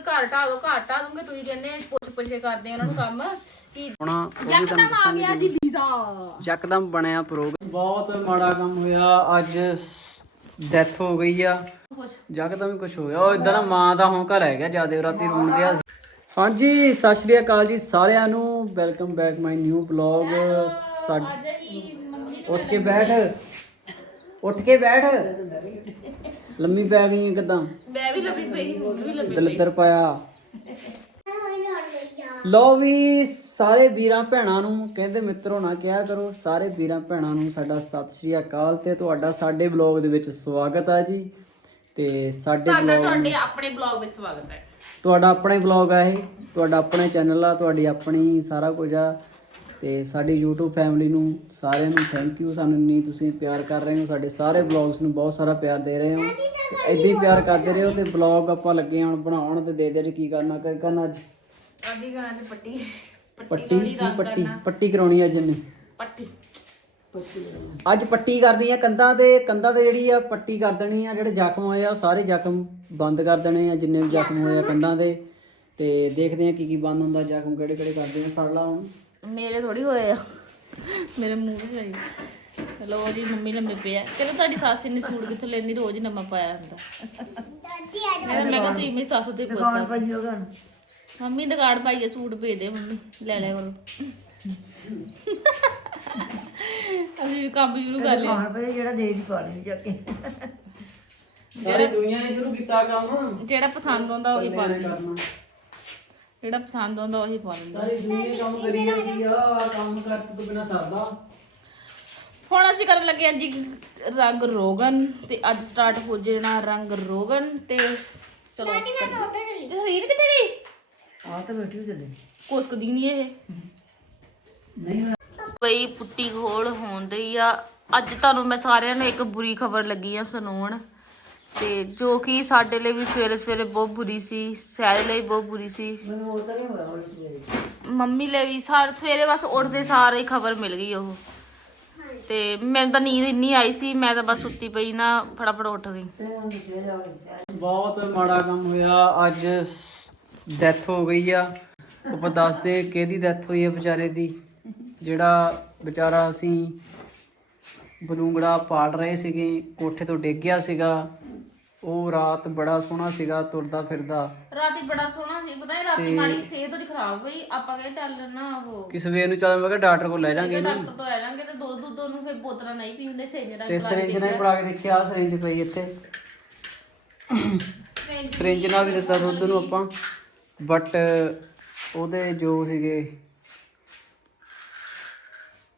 ਘਰ ਢਾ ਦੋ ਘਰ ਢਾ ਦੂੰਗੇ ਤੁਸੀਂ ਕਹਿੰਦੇ ਪੁੱਛ ਪੁੱਛ ਕੇ ਕਰਦੇ ਆ ਉਹਨਾਂ ਨੂੰ ਕੰਮ ਕਿ ਹੁਣ ਉਹ ਵੀ ਯਕਦਮ ਆ ਗਿਆ ਜੀ ਵੀਜ਼ਾ। ਯਕਦਮ ਬਣਿਆ ਪ੍ਰੋਗਰਾਮ। ਬਹੁਤ ਮਾੜਾ ਕੰਮ ਹੋਇਆ ਅੱਜ ਡੈਥ ਹੋ ਗਈ ਆ। ਕੁਛ। ਯਕਦਮ ਹੀ ਕੁਝ ਹੋ ਗਿਆ ਉਹ ਇਦਾਂ ਨਾ ਮਾਂ ਦਾ ਹੌਂਕਾ ਰਹਿ ਗਿਆ ਜਿਆਦੇ ਰਾਤੀ ਰੋਣ ਗਿਆ। ਹਾਂਜੀ ਸਤਿ ਸ਼੍ਰੀ ਅਕਾਲ ਜੀ ਸਾਰਿਆਂ ਨੂੰ। Welcome back my new blog ਅੱਜ ਹੀ ਮੰਮੀ ਉੱਠ ਕੇ ਬੈਠ। ਉੱਠ ਕੇ ਬੈਠ। ਲੰਮੀ ਪੈ ਗਈ ਹੈ ਕਿਦਾਂ? ਮੈਂ ਵੀ ਲੱਭੀ ਪਈ ਹੁਣ ਵੀ ਲੱਭੀ ਦਲਿੱਦਰ ਪਾਇਆ। ਲੋ ਵੀ ਸਾਰੇ ਵੀਰਾਂ ਭੈਣਾਂ ਨੂੰ ਕਹਿੰਦੇ ਮਿੱਤਰੋ ਨਾ ਕਿਹਾ ਕਰੋ ਸਾਰੇ ਵੀਰਾਂ ਭੈਣਾਂ ਨੂੰ ਸਾਡਾ ਸਤਿ ਸ਼੍ਰੀ ਅਕਾਲ ਤੇ ਤੁਹਾਡਾ ਸਾਡੇ ਬਲੌਗ ਦੇ ਵਿੱਚ ਸਵਾਗਤ ਹੈ ਜੀ। ਤੇ ਸਾਡੇ ਤੁਹਾਡਾ ਬਲੌਗ ਤੁਹਾਡੇ ਆਪਣੇ ਬਲੌਗ ਵਿੱਚ ਸਵਾਗਤ ਹੈ। ਤੁਹਾਡਾ ਆਪਣਾ ਹੀ ਬਲੌਗ ਆ ਇਹ ਤੁਹਾਡਾ ਆਪਣਾ ਚੈਨਲ ਆ ਤੁਹਾਡੀ ਆਪਣੀ ਸਾਰਾ ਕੁਝ ਆ। ਤੇ ਸਾਡੀ YouTube ਫੈਮਿਲੀ ਨੂੰ ਸਾਰਿਆਂ ਨੂੰ ਥੈਂਕ ਯੂ ਸਾਨੂੰ ਇੰਨੀ ਤੁਸੀਂ ਪਿਆਰ ਕਰ ਰਹੇ ਹੋ। ਸਾਡੇ ਸਾਰੇ ਬਲੌਗਸ ਨੂੰ ਬਹੁਤ ਸਾਰਾ ਪਿਆਰ ਦੇ ਰਹੇ ਹੋ। ਐਦਾਂ ਹੀ ਪਿਆਰ ਕਰਦੇ ਰਹੋ ਤੇ ਬਲੌਗ ਆਪਾਂ ਲੱਗੇ ਹਾਂ ਹੁਣ ਬਣਾਉਣ ਤੇ ਦੇ ਦੇ ਜੀ ਕੀ ਕਰਨਾ ਕੀ ਕਰਨਾ ਅੱਜ? ਆਦੀ ਗਾਣਾ ਤੇ ਪੱਟੀ। ਪੱਟੀ ਪੱਟੀ ਪੱਟੀ? ਕਰਾਉਣੀ ਅੱਜ ਨੇ ਪੱਟੀ। ਅੱਜ ਪੱਟੀ ਕਰਦੀ ਆ ਕੰਧਾਂ ਤੇ। ਕੰਧਾਂ ਤੇ ਜਿਹੜੀ ਆ ਪੱਟੀ ਕਰ ਦੇਣੀ ਆ। ਜਿਹੜੇ ਜ਼ਖਮ ਹੋਏ ਆ ਉਹ ਸਾਰੇ ਜ਼ਖਮ ਬੰਦ ਕਰ ਦੇਣੇ ਆ। ਜਿੰਨੇ ਵੀ ਜ਼ਖਮ ਹੋਏ ਆ ਕੰਧਾਂ ਦੇ ਤੇ ਦੇਖਦੇ ਆ ਕੀ ਕੀ ਬੰਦ ਹੁੰਦਾ। ਜ਼ਖਮ ਕਿਹੜੇ ਕਿਹੜੇ ਕਰਦੇ ਆ। ਫੜ ਲਾ ਹੁਣ। ਮੇਰੇ ਥੋੜੀ ਹੋਏ ਆ। ਮੇਰੇ ਮੂੰਹ ਤੇ ਆਈ ਚਲੋ ਜੀ ਮੰਮੀ ਲੰਮੇ ਪਏ ਆ। ਚਲੋ ਤੁਹਾਡੀ ਸੱਸ ਨੇ ਸੂਟ ਕਿੱਥੋਂ ਲੈਂਦੀ? ਰੋਜ਼ ਹੀ ਨਵਾਂ ਪਾਇਆ ਹੁੰਦਾ। ਮੈਂ ਕਿਹਾ ਤੁਸੀਂ ਮੇਰੀ ਸੱਸ ਤੇ ਪੁੱਛ ਮੰਮੀ ਦੁਕਾਨ ਪਾਈਏ ਸੂਟ ਭੇਜ ਦੇ ਮੰਮੀ। ਲੈ ਲਿਆ ਕਰੋ ਅਸੀਂ ਵੀ ਕੰਮ ਸ਼ੁਰੂ ਕਰ ਲਿਆ। ਸਾਰੀ ਦੁਨੀਆ ਨੇ ਸ਼ੁਰੂ ਕੀਤਾ ਕੰਮ। ਜਿਹੜਾ ਪਸੰਦ ਆਉਂਦਾ ਉਹੀ ਪਾ ਲੈਂਦਾ ਕਰਨਾ ਜਿਹੜਾ ਪਸੰਦ ਆਉਂਦਾ ਉਹੀ ਪਾ ਲੈਂਦਾ ਸਾਰੀ ਦੁਨੀਆ ਕੰਮ ਕਰੀ ਜਾਂਦੀ ਆ ਕੰਮ ਕਰ ਤੋਂ ਬਿਨਾ ਸਰਦਾ। ਹੁਣ ਅਸੀਂ ਕਰਨ ਲੱਗੇ ਹਾਂ ਜੀ ਰੰਗ ਰੋਗਨ ਤੇ ਅੱਜ ਸਟਾਰਟ ਹੋ ਜਾਣਾ ਰੰਗ ਰੋਗਨ ਤੇ ਚਲੋ ਹੀਰ ਕਿੱਥੇ ਗਈ? ਆ ਤਾਂ ਬੈਠੀ ਹੋ ਚੱਲੇ ਕੁਸਕਦੀ ਨਹੀਂ ਇਹ। ਨਹੀਂ ਪਈ ਪੁੱਟੀ ਘੋਲ ਹੋਣ ਰਹੀ ਆ। ਅੱਜ ਤੁਹਾਨੂੰ ਮੈਂ ਸਾਰਿਆਂ ਨੂੰ ਇੱਕ ਬੁਰੀ ਖਬਰ ਲੱਗੀ ਆ ਸੁਣਾਉਣ। ਤੇ ਜੋ ਕਿ ਸਾਡੇ ਲਈ ਵੀ ਸਵੇਰੇ ਸਵੇਰੇ ਬਹੁਤ ਬੁਰੀ ਸੀ ਸਹਿਜ ਲਈ ਬਹੁਤ ਬੁਰੀ ਸੀ। ਮੈਨੂੰ ਹੋਰ ਤਾਂ ਨਹੀਂ ਹੋਇਆ ਹੁਣ ਸਵੇਰੇ। ਮੰਮੀ ਲਈ ਵੀ ਸਾਰ ਸਵੇਰੇ ਬਸ ਉੱਠਦੇ ਸਾਰ ਹੀ ਖਬਰ ਮਿਲ ਗਈ ਉਹ। ਤੇ ਮੈਨੂੰ ਤਾਂ ਨੀਂਦ ਇੰਨੀ ਆਈ ਸੀ ਮੈਂ ਤਾਂ ਬਸ ਸੁੱਤੀ ਪਈ ਨਾ ਫਟਾਫਟ ਉੱਠ ਗਈ। ਤੇ ਹੁਣ ਸਵੇਰੇ ਆ ਗਈ ਬਹੁਤ ਮਾੜਾ ਕੰਮ ਹੋਇਆ ਅੱਜ ਡੈਥ ਹੋ ਗਈ ਆ। ਆਪਾਂ ਦੱਸਦੇ ਕਿਹਦੀ ਡੈਥ ਹੋਈ ਆ ਵਿਚਾਰੇ ਦੀ। ਜਿਹੜਾ ਵਿਚਾਰਾ ਅਸੀਂ ਬਲੂੰਗੜਾ ਪਾਲ ਰਹੇ ਸੀਗੇ ਕੋਠੇ ਤੋਂ ਡਿੱਗ ਗਿਆ ਸੀਗਾ। ਉਹ ਰਾਤ ਬੜਾ ਸੋਹਣਾ ਸੀਗਾ ਤੁਰਦਾ ਫਿਰਦਾ। ਰਾਤੀ ਬੜਾ ਸੋਹਣਾ ਸੀ ਪਤਾ ਹੈ ਰਾਤੀ ਮਾੜੀ ਸਿਹਤ ਉਹਦੀ ਖਰਾਬ ਹੋਈ ਆਪਾਂ ਕਹੇ ਚੱਲ ਨਾ ਉਹ ਕਿ ਸਵੇਰ ਨੂੰ ਚੱਲ ਮੈਂ ਕਿਹਾ ਡਾਕਟਰ ਕੋਲ ਲੈ ਜਾਾਂਗੇ ਇਹਨੂੰ। ਡਾਕਟਰ ਤੋਂ ਆ ਜਾਾਂਗੇ ਤੇ ਦੁੱਧ ਦੁੱਧ ਉਹਨੂੰ ਫਿਰ ਬੋਤਲਾਂ ਨਹੀਂ ਪੀਂਦੇ ਸਹੀ ਤੇ ਸਿਰਿੰਜ ਨਾਲ ਪੜਾ ਕੇ ਦੇਖਿਆ ਆਹ ਸਿਰਿੰਜ ਪਈ ਇੱਥੇ। ਸਿਰਿੰਜ ਨਾਲ ਵੀ ਦਿੱਤਾ ਦੁੱਧ ਨੂੰ ਆਪਾਂ ਬਟ ਉਹਦੇ ਜੋ ਸੀਗੇ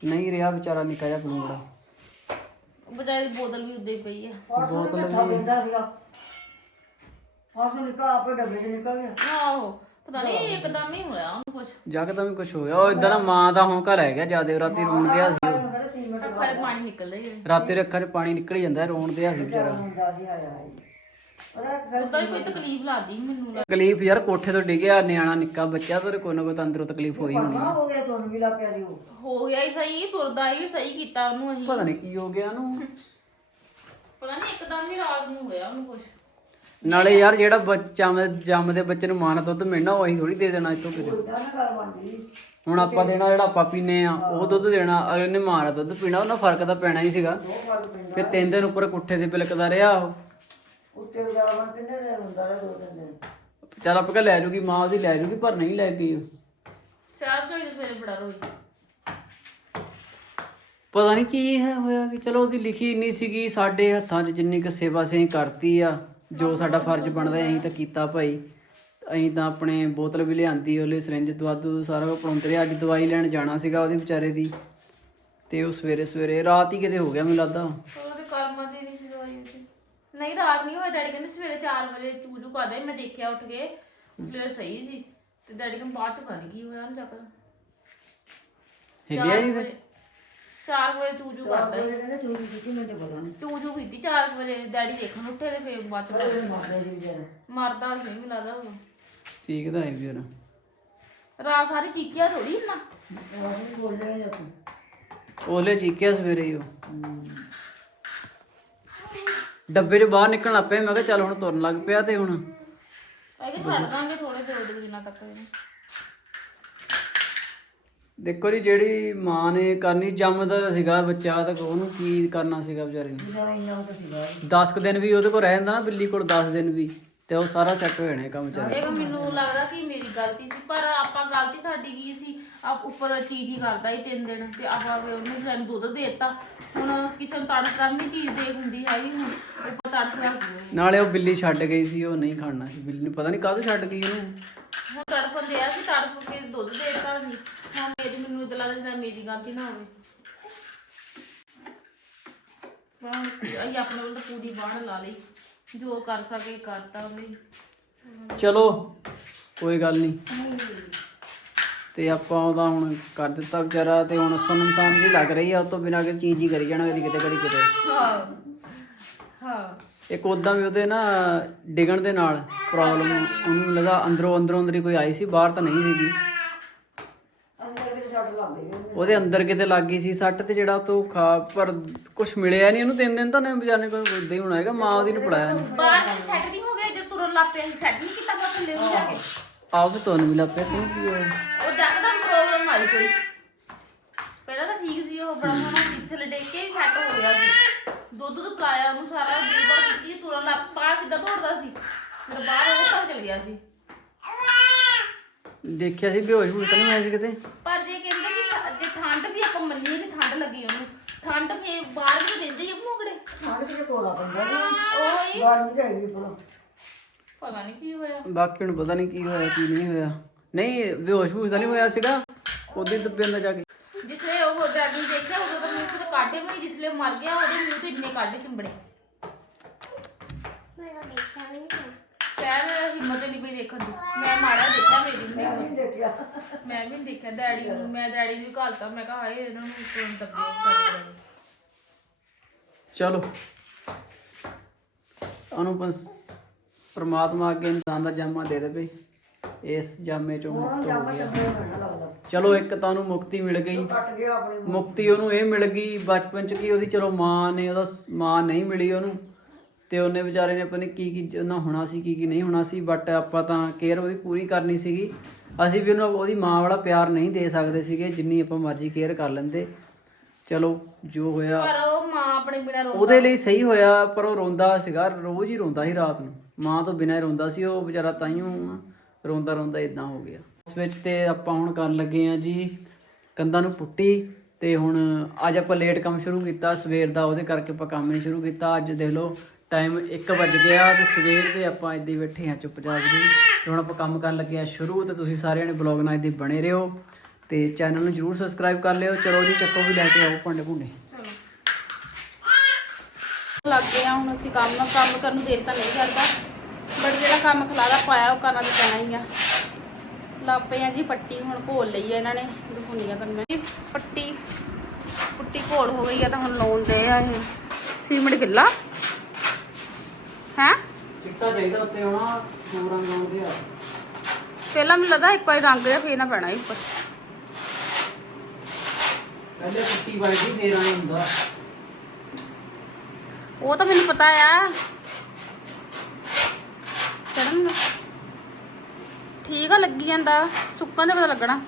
ਨਹੀਂ ਰਿਹਾ ਵਿਚਾਰਾ ਨਿੱਕਾ ਜਿਹਾ ਬਲੂੰਗੜਾ ਬਜਾਏ ਬੋਤਲ ਵੀ ਉੱਦੇ ਪਈ ਆ। ਬੋਤਲ ਠਾ ਦਿੰਦਾ ਸੀਗਾ। ਪਰਸੋਂ ਨਿਕਾ ਆਪੇ ਡੱਬੇ ਚ ਨਿਕਲ ਗਿਆ। ਆਹੋ ਪਤਾ ਨਹੀਂ ਇੱਕਦਮ ਹੀ ਹੋਇਆ ਉਹਨੂੰ ਕੁਝ ਜਕਦਮ ਹੀ ਕੁਝ ਹੋਇਆ ਉਹ ਇਦਾਂ ਨਾ ਮਾਂ ਦਾ ਹੌਂਕਾ ਰਹਿ ਗਿਆ ਜਿਆਦੇ ਰਾਤੀ ਰੋਣ ਦਿਆ ਸੀ। ਉਹ। ਕਹਿੰਦਾ ਸੀਮੈਂਟ ਅੱਖਾਂ 'ਚ ਪਾਣੀ ਨਿਕਲਦਾ ਹੀ ਰਾਤੀ ਅੱਖਾਂ 'ਚ ਪਾਣੀ ਨਿਕਲ ਜਾਂਦਾ ਰੋਣ ਦਿਆ ਸੀ ਵਿਚਾਰਾ। ਹੁੰਦਾ ਸੀ ਉਦਾਂ ਹੀ ਕੋਈ ਤਕਲੀਫ ਲਾਦੀ ਮੈਨੂੰ ਲੱਗ- ਤਕਲੀਫ ਯਾਰ ਕੋਠੇ ਤੋਂ ਡਿੱਗਿਆ ਨਿਆਣਾ ਨਿੱਕਾ ਬੱਚਾ ਤੇ ਕੋਈ ਨਾ ਕੋਈ ਤਾਂ ਅੰਦਰੋਂ ਤਕਲੀਫ ਹੋਈ ਹੋਣੀ ਆ। ਹੋ ਗਿਆ ਤੁਹਾਨੂੰ ਵੀ ਲੱਗ ਪਿਆ ਸੀ ਉਹ। ਹੋ ਗਿਆ ਹੀ ਸਹੀ ਤੁਰਦਾ ਹੀ ਸਹੀ ਕੀਤਾ ਉਹਨੂੰ ਅਸੀਂ। ਪਤਾ ਨਹੀਂ ਕੀ ਹੋ ਗਿਆ ਉਹਨੂੰ। ਪਤਾ ਨਹੀਂ ਇੱਕਦਮ ਹੀ ਰਾਤ ਨੂੰ ਹੋਇਆ ਉਹਨੂੰ ਕੁਝ ਨਾਲੇ ਯਾਰ ਜਿਹੜਾ ਬੱਚਾ ਜੰਮਦੇ ਬੱਚੇ ਨੂੰ ਮਾਂ ਦਾ ਦੁੱਧ ਮਿਲਣਾ ਉਹ ਅਸੀਂ ਥੋੜੀ ਦੇ ਦੇਣਾ ਇਤੋਂ ਕਿਤੇ। ਇਦਾਂ ਨਾ ਗੱਲ ਬਣਦੀ ਹੁਣ ਆਪਾਂ ਦੇਣਾ ਜਿਹੜਾ ਆਪਾਂ ਪੀਨੇ ਆ ਉਹ ਦੁੱਧ ਦੇਣਾ ਅਗਲੇ ਨੇ ਮਾਂ ਦਾ ਦੁੱਧ ਪੀਣਾ ਉਹਨਾਂ ਫ਼ਰਕ ਤਾਂ ਪੈਣਾ ਹੀ ਸੀਗਾ। ਉਹ ਪੈਂਦਾ। ਫਿਰ ਤਿੰਨ ਦਿਨ ਉੱਪਰ ਕੁੱਠੇ ਤੇ ਬਿਲਕਦਾ ਰਿਹਾ ਉਹ। ਉੱਤੇ ਵਗੈਰਾ ਬਣ ਕਿੰਨੇ ਦਿਨ ਹੁੰਦਾ ਰਿਹਾ ਦੋ ਤਿੰਨ ਦਿਨ। ਚੱਲ ਆਪਾਂ ਕਹ ਲੈ ਜੂਗੀ ਮਾਂ ਉਹਦੀ ਲੈ ਜੂਗੀ ਪਰ ਨਹੀਂ ਲੈ ਗਈ ਉਹ। ਚਾਰ ਤੋਂ ਹੀ ਸਵੇਰੇ ਬੜਾ ਰੋਈ। ਪਤਾ ਨਹੀਂ ਕੀ ਹੈ ਹੋਇਆ ਕਿ। ਚਲੋ ਉਹਦੀ ਲਿਖੀ ਇੰਨੀ ਸੀਗੀ ਸਾਡੇ ਹੱਥਾਂ 'ਚ ਜਿੰਨੀ ਕੁ ਸੇਵਾ ਅਸੀਂ ਕਰਤੀ ਆ ਜੋ ਸਾਡਾ ਫਰਜ਼ ਬਣਦਾ ਅਸੀਂ ਤਾਂ ਕੀਤਾ ਭਾਈ। ਅਸੀਂ ਤਾਂ ਆਪਣੇ ਬੋਤਲ ਵੀ ਲਿਆਂਦੀ ਉਹਲੇ ਸਿਰਿੰਜ ਦਵਾਦੂ ਸਾਰਾ ਕੁਝ ਪਰੋਂਤੇ ਰਿਹਾ ਅੱਜ ਦਵਾਈ ਲੈਣ ਜਾਣਾ ਸੀਗਾ ਉਹਦੇ ਵਿਚਾਰੇ ਦੀ। ਤੇ ਉਹ ਸਵੇਰੇ ਸਵੇਰੇ ਰਾਤ ਹੀ ਕਿਤੇ ਹੋ ਗਿਆ ਮੈਨੂੰ ਲੱਗਦਾ ਉਹਦੇ ਕਰਮਾਂ ਦੀ ਨਹੀਂ ਸੀ ਦਵਾਈ ਉਹਦੀ ਨਹੀਂ ਰਾਤ ਨਹੀਂ ਹੋਇਆ ਡੈਡੀ ਕਹਿੰਦੇ ਸਵੇਰੇ 4 ਵਜੇ ਚੂਚੂ ਕਰਦੇ ਮੈਂ ਦੇਖਿਆ ਉੱਠ ਕੇ ਸਵੇਰੇ ਸਹੀ ਸੀ ਤੇ ਡੈਡੀ ਕਹਿੰਦੇ ਬਾਅਦ ਚ ਪਤਾ ਨੀ ਕੀ ਹੋਇਆ ਉਹਨੂੰ ਚੱਕ ਹਿੱਲਿਆ ਨਹੀਂ ਫਿਰ? 4 ਵਜੇ ਚੂਚੂ ਕਰਦਾ ਉਹ ਕਹਿੰਦੇ ਚੋਰੀ ਕੀਤੀ ਮੈਨੂੰ ਤਾਂ ਪਤਾ ਨਹੀਂ ਚੂਚੂ ਕੀਤੀ 4 ਵਜੇ ਡੈਡੀ ਦੇਖਣ ਉੱਠੇ ਤੇ ਫੇਰ ਬਾਅਦ ਚ ਮਾਰਦੇ ਜੀ ਜਰਾ ਮਰਦਾ ਸੀ ਮੈਨੂੰ ਲੱਗਦਾ ਉਹ ਠੀਕ ਤਾਂ ਹੈ ਵੀ ਫਿਰ। ਰਾਤ ਸਾਰੀ ਚੀਕਿਆ ਥੋੜੀ ਨਾ ਉਹ ਨਹੀਂ ਬੋਲਿਆ ਜਾਂ ਤੂੰ। ਉਹਲੇ ਚੀਕਿਆ ਸਵੇਰੇ ਹੀ ਉਹ। ਡੱਬੇ 'ਚ ਬਾਹਰ ਨਿਕਲਣ ਲੱਗ ਪਿਆ ਮੈਂ ਕਿਹਾ ਚੱਲ ਹੁਣ ਤੁਰਨ ਲੱਗ ਪਿਆ ਤੇ ਹੁਣ। ਅਗੇ ਛੱਡ ਦਾਂਗੇ ਥੋੜੇ ਜਿਹੇ ਦਿਨਾਂ ਤੱਕ ਇਹਨੂੰ। ਦੇਖੋ ਜੀ ਜਿਹੜੀ ਮਾਂ ਨੇ ਕਰਨੀ ਜੰਮਦਾ ਸੀਗਾ ਬੱਚਾ ਤਾਂ ਉਹਨੂੰ ਕੀ ਕਰਨਾ ਸੀਗਾ ਵਿਚਾਰੇ ਨੇ? ਜਿਹੜਾ ਇੰਨਾ ਤਾਂ ਸੀਗਾ। 10 ਕੁ ਦਿਨ ਵੀ ਉਹਦੇ ਕੋਲ ਰਹਿ ਜਾਂਦਾ ਨਾ ਬਿੱਲੀ ਕੋਲ 10 ਦਿਨ ਵੀ। ਤੇ ਉਹ ਸਾਰਾ ਸੈੱਟ ਹੋ ਜਾਣਾ ਕੰਮ ਵਿਚਾਰੇ। ਇਹ ਮੈਨੂੰ ਲੱਗਦਾ ਕਿ ਮੇਰੀ ਗਲਤੀ ਸੀ ਪਰ ਆਪਾਂ ਗਲਤੀ ਸਾਡੀ ਕੀ ਸੀ? ਆਪ ਉੱਪਰ ਚੀਜ਼ ਹੀ ਕਰਦਾ ਹੀ ਤਿੰਨ ਦਿਨ ਤੇ ਆਪਾਂ ਵੀ ਉਹਨੂੰ ਸਾਨੂੰ ਦੁੱਧ ਦੇ ਦਿੱਤਾ। ਹੁਣ ਕਿਸੇ ਨੂੰ ਤੜਕ ਕਰਨੀ ਚੀਜ਼ ਦੇ ਹੁੰਦੀ ਹੈਗੀ ਹੁਣ ਉੱਪਰ ਤੜਕ ਰੱਖ ਦਿਓ ਨਾਲੇ ਉਹ ਬਿੱਲੀ ਛੱਡ ਗਈ ਸੀ ਉਹ ਨਹੀਂ ਖਾਣਾ ਸੀ ਬਿੱਲੀ ਨੂੰ। ਪਤਾ ਨਹੀਂ ਕਾਹਦੋਂ ਛੱਡ ਗਈ ਉਹਨੂੰ। ਹੁਣ ਤੜਫ ਦਿਆ ਸੀ ਤੜਫ ਕੇ ਦੁੱਧ ਦੇ ਦਿੱਤਾ ਸੀ। ਹੁਣ ਮੇਰੀ ਮੈਨੂੰ ਇਦਾਂ ਲੱਗਦਾ ਜਿੱਦਾਂ ਮੇਰੀ ਗਲਤੀ ਨਾ ਹੋਵੇ। ਹਾਂ ਅਸੀਂ ਆਪਣੇ ਵੱਲ ਤਾਂ ਪੂਰੀ ਬਾਣ ਲਾ ਲਈ। ਜੋ ਕਰ ਸਕੇ ਕਰਤਾ ਉਹਨੇ। ਚਲੋ ਕੋਈ ਗੱਲ ਨਹੀਂ। ਤੇ ਆਪਾਂ ਉਹਦਾ ਹੁਣ ਕਰ ਦਿੱਤਾ ਵਿਚਾਰਾ ਤੇ ਹੁਣ ਸੁਣਨ ਸਾਨ ਜੀ ਲੱਗ ਰਹੀ ਆ ਉਹ ਤੋਂ ਬਿਨਾਂ ਕਿ ਚੀਜ਼ ਹੀ ਕਰੀ ਜਾਣਾ ਕਦੀ ਕਿਤੇ ਕਦੀ ਕਿਤੇ। ਹਾਂ ਹਾਂ। ਇੱਕ ਉਦਾਂ ਵੀ ਉਹਦੇ ਨਾ ਡਿਗਣ ਦੇ ਨਾਲ ਪ੍ਰੋਬਲਮ ਉਹਨੂੰ ਲੱਗਾ ਅੰਦਰੋਂ ਅੰਦਰੋਂ ਅੰਦਰ ਹੀ ਕੋਈ ਆਈ ਸੀ ਬਾਹਰ ਤਾਂ ਨਹੀਂ ਸੀਗੀ ਅੰਦਰ ਵੀ ਛੱਡ ਲੱਗ ਗਈ ਉਹਨੂੰ। ਉਹਦੇ ਅੰਦਰ ਕਿਤੇ ਲੱਗ ਗਈ ਸੀ ਸੱਟ ਤੇ ਜਿਹੜਾ ਤੋਂ ਖਾ ਪਰ ਕੁਝ ਮਿਲਿਆ ਨਹੀਂ ਉਹਨੂੰ ਤਿੰਨ ਦਿਨ ਤਾਂ ਨੇ ਵਿਚਾਰੇ ਕੋਲ ਇਦਾਂ ਹੀ ਹੋਣਾ ਹੈਗਾ ਮਾਂ ਉਹਦੀ ਨੂੰ ਪੜਾਇਆ ਨਹੀਂ ਬਾਹਰ ਸੈੱਟ ਨਹੀਂ ਹੋ ਗਿਆ ਜੇ ਤੁਰਨ ਲੱਗ ਪਿਆ ਸੈੱਟ ਨਹੀਂ ਕੀਤਾ ਥੱਲੇ ਨੂੰ ਜਾ ਕੇ। ਆਪ ਤੁਹਾਨੂੰ ਵੀ ਲੱਪਿਆ ਕਿਉਂ ਕੀ ਹੋਇਆ? ਉਹ ਜੱਕਦਮ ਪ੍ਰੋਬਲਮ ਆਈ ਕੋਈ। ਪਹਿਲਾਂ ਤਾਂ ਠੀਕ ਸੀ ਉਹ ਬੜਾ ਸੋਹਣਾ ਜਿੱਥੇ ਲੈ ਕੇ ਹੀ ਸੈੱਟ ਹੋ ਗਿਆ ਸੀ। ਦੁੱਧ ਦੁੱਧ ਪਿਲਾਇਆ ਉਹਨੂੰ ਸਾਰਾ ਦੇਖਭਾਲ ਕੀਤੀ ਤੁਰਨ ਲੱਗ ਪਾ ਕਿੱਦਾਂ ਦੌੜਦਾ ਸੀ। ਫਿਰ ਬਾਹਰ ਉਹ ਤਾਂ ਚਲ ਗਿਆ ਸੀ। ਦੇਖਿਆ ਸੀ ਬੇਹੋਸ਼ ਹੋਈ ਤਾਂ ਨਹੀਂ ਹੋਇਆ ਸੀ ਕਿਤੇ ਪਰ ਜੇ ਕਹਿੰਦੇ ਕਿ ਠ- ਜੇ ਠੰਡ ਵੀ ਆਪਾਂ ਮੰਨੀਏ ਕਿ ਠੰਡ ਲੱਗੀ ਉਹਨੂੰ ਠੰਡ ਫੇ ਬਾਹਰ ਵੀ ਦਿੰਦੇ ਹੀ ਆ ਮੋਗੜੇ ਪੈਂਦਾ ਉਹ ਗਰਮੀ ਭਲਾ ਪਤਾ ਨਹੀਂ ਕੀ ਹੋਇਆ। ਬਾਕੀ ਨੂੰ ਪਤਾ ਨਹੀਂ ਕੀ ਹੋਇਆ ਕੀ ਨਹੀਂ ਹੋਇਆ। ਨਹੀਂ ਬੇਹੋਸ਼ ਤਾਂ ਨਹੀਂ ਹੋਇਆ ਸੀਗਾ? ਉਹਦੇ ਦੱਬੇ ਅੰਦਰ ਜਾ ਕੇ। ਜਿਸਲੇ ਉਹ ਡੈਡ ਨੂੰ ਦੇਖਿਆ ਉਦੋਂ ਤਾਂ ਮੂੰਹ ਤੋਂ ਕਾਢੇ ਵੀ ਨਹੀਂ ਜਿਸਲੇ ਮਰ ਗਿਆ ਉਹਦੇ ਮੂੰਹ ਤੋਂ ਇੰਨੇ ਕਾਢੇ ਚਿੰਬੜੇ। ਕਹਿ ਹਿੰਮਤ ਨਹੀਂ ਪਈ ਦੇਖਣ ਦੀ। ਮੈਂ ਮਾੜਾ ਦੇਖਿਆ ਮੇਰੀ ਵੀ ਮੈਂ ਨਹੀਂ ਦੇਖਿਆ। ਮੈਂ ਵੀ ਨੀ ਦੇਖਿਆ। ਡੈਡੀ ਨੂੰ ਮੈਂ ਡੈਡੀ ਨੂੰ ਵੀ ਘਾਲਤਾ। ਮੈਂ ਕਿਹਾ ਹਾਏ ਇਹਨਾਂ ਨੂੰ ਕੋਣ ਦੱਬਿਆ ਵਿਚਾਰੇ ਨੂੰ। ਚਲੋ। ਉਹਨੂੰ ਬਸ ਪ੍ਰਮਾਤਮਾ ਅੱਗੇ ਇਨਸਾਨ ਦਾ ਜਾਮਾ ਦੇ ਦੇਵੇ। ਇਸ ਜਾਮੇ ਚੋਂ ਮੁਕਤ ਹੋ ਗਿਆ। ਚਲੋ ਇੱਕ ਤਾਂ ਉਹਨੂੰ ਮੁਕਤੀ ਮਿਲ ਗਈ। ਆਪਣੀ ਮੁਕਤੀ। ਉਹਨੂੰ ਇਹ ਮਿਲ ਗਈ ਬਚਪਨ ਚ ਕਿ ਉਹਦੀ ਚਲੋ ਮਾਂ ਨੇ ਉਹਦਾ ਮਾਂ ਨਹੀਂ ਮਿਲੀ ਉਹਨੂੰ। ਤੇ ਉਹਨੇ ਵਿਚਾਰੇ ਨੇ ਨਹੀਂ ਕੀ ਕੀ ਉਹਨਾਂ ਹੋਣਾ ਸੀ ਕੀ ਕੀ ਨਹੀਂ ਹੋਣਾ ਸੀ ਬਟ ਆਪਾਂ ਤਾਂ ਕੇਅਰ ਉਹਦੀ ਪੂਰੀ ਕਰਨੀ ਸੀਗੀ। ਅਸੀਂ ਵੀ ਉਹਨੂੰ ਉਹਦੀ ਮਾਂ ਵਾਲਾ ਪਿਆਰ ਨਹੀਂ ਦੇ ਸਕਦੇ ਸੀਗੇ ਜਿੰਨੀ ਆਪਾਂ ਮਰਜ਼ੀ ਕੇਅਰ ਕਰ ਲੈਂਦੇ। ਚਲੋ ਜੋ ਹੋਇਆ। ਪਰ ਉਹ ਮਾਂ ਆਪਣੇ ਬਿਨਾ ਰੋ ਉਹਦੇ ਲਈ ਸਹੀ ਹੋਇਆ ਪਰ ਉਹ ਰੋਂਦਾ ਸੀਗਾ ਰੋਜ਼ ਹੀ ਰੋਂਦਾ ਸੀ ਰਾਤ ਨੂੰ। ਮਾਂ ਤੋਂ ਬਿਨਾਂ ਹੀ ਰੋਂਦਾ ਸੀ ਉਹ ਵਿਚਾਰਾ ਤਾਈਓ ਰੋਂਦਾ ਰੋਂਦਾ ਇਦਾਂ ਹੋ ਗਿਆ। ਇਸ ਵਿੱਚ ਤੇ ਆਪਾਂ ਹੁਣ ਕਰਨ ਲੱਗੇ ਆ ਜੀ ਕੰਧਾਂ ਨੂੰ ਪੁੱਟੀ ਤੇ ਹੁਣ ਅੱਜ ਆਪਾਂ ਲੇਟ ਕੰਮ ਸ਼ੁਰੂ ਕੀਤਾ ਸਵੇਰ ਦਾ ਉਹਦੇ ਕਰਕੇ ਆਪਾਂ ਕੰਮ ਨਹੀਂ ਸ਼ੁਰੂ ਕੀਤਾ। ਅੱਜ ਦੇਖ ਲਓ ਟਾਈਮ 1 ਵਜ ਗਿਆ ਤੇ ਸਵੇਰ ਦੇ ਆਪਾਂ ਇੱਦਾਂ ਹੀ ਬੈਠੇ ਆ ਚੁੱਪਚਾਪ ਜੀ। ਤੇ ਹੁਣ ਆਪਾਂ ਕੰਮ ਕਰਨ ਲੱਗੇ ਆ ਸ਼ੁਰੂ ਤੇ ਤੁਸੀਂ ਸਾਰਿਆਂ ਨੇ ਬਲੌਗ ਨਾਲ ਇੱਦਾਂ ਬਣੇ ਰਹੋ। ਤੇ ਚੈਨਲ ਨੂੰ ਜਰੂਰ ਸਬਸਕ੍ਰਾਈਬ ਕਰ ਲਿਓ। ਚਲੋ ਜੀ ਚੱਕੋ ਵੀ ਲੈ ਕੇ ਆਓ ਭਾਂਡੇ ਭੁੰਡੇ। ਲੱਗ ਗਏ ਆ ਹੁਣ ਅਸੀਂ ਕੰਮ ਕੰਮ ਕਰਨ ਨੂੰ ਦੇਰ ਤਾਂ ਨਹੀਂ ਕਰਦਾ। ਬਟ ਜਿਹੜਾ ਕੰਮ ਖਲਾਰਾ ਪਾਇਆ ਉਹ ਕਰਨਾ ਤਾਂ ਪੈਣਾ ਹੀ ਆ। ਲਾਪੇ ਆ ਜੀ ਪੱਟੀ ਹੁਣ ਘੋਲ ਲਈ ਆ ਇਹਨਾਂ ਨੇ ਦਿਖਾਉਣੀ ਆ ਤੁਹਾਨੂੰ ਮੈਂ। ਪੱਟੀ ਪੁੱਟੀ ਘੋਲ ਹੋ ਗਈ ਆ ਤਾਂ ਹੁਣ ਲਾਉਣ ਦੇ ਆ ਇਹ। ਸੀਮਿੰਟ ਗਿੱਲਾ। ਹੈ? ਚਿੱਟਾ ਚਾਹੀਦਾ ਉੱਤੇ ਹੋਣਾ ਦੋ ਰੰਗ ਆਉਂਦੇ ਆ। ਪਹਿਲਾਂ ਮੈਨੂੰ ਲੱਗਾ ਇੱਕ ਵਾਰੀ ਰੰਗ ਜਿਹਾ ਫੇਰ ਨਾ ਪੈਣਾ ਸੀ ਉੱਪਰ ਪਹਿਲੇ ਪੁੱਟੀ ਵੱਜਦੀ ਫੇਰ ਆਏ ਹੁੰਦਾ। ਉਹ ਤਾਂ ਮੈਨੂੰ ਪਤਾ ਆ। ਚੜਨ ਠੀਕ ਆ, ਲੱਗੀ ਜਾਂਦਾ। ਸੁੱਕਣ ਦਾ ਪਤਾ ਲੱਗਣਾ।